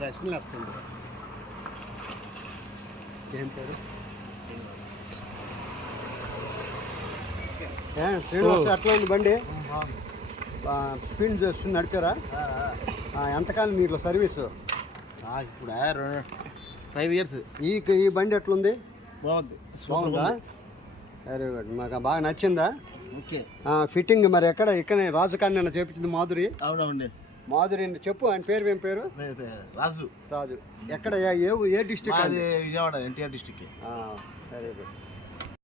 ప్రశ్నలు వస్తుంది. ఏం పేరు? శ్రీనివాస్ అట్లా ఉంది బండి. స్పీడ్ చేస్తుంది, నడిపారా? ఎంతకాలం మీరు సర్వీసు? ఇప్పుడు 5 years. ఈ బండి ఎట్లుంది? బాగుందా? Very good. మాకు బాగా నచ్చిందా? ఓకే. ఫిట్టింగ్ మరి ఇక్కడ రాజు కాడ చెప్పింది మాధురి. అవునండి. మాధురి చెప్పు. ఆయన పేరు ఏం పేరు? రాజు. ఎక్కడ ఏ district? Vijayawada, NTR district. Very good.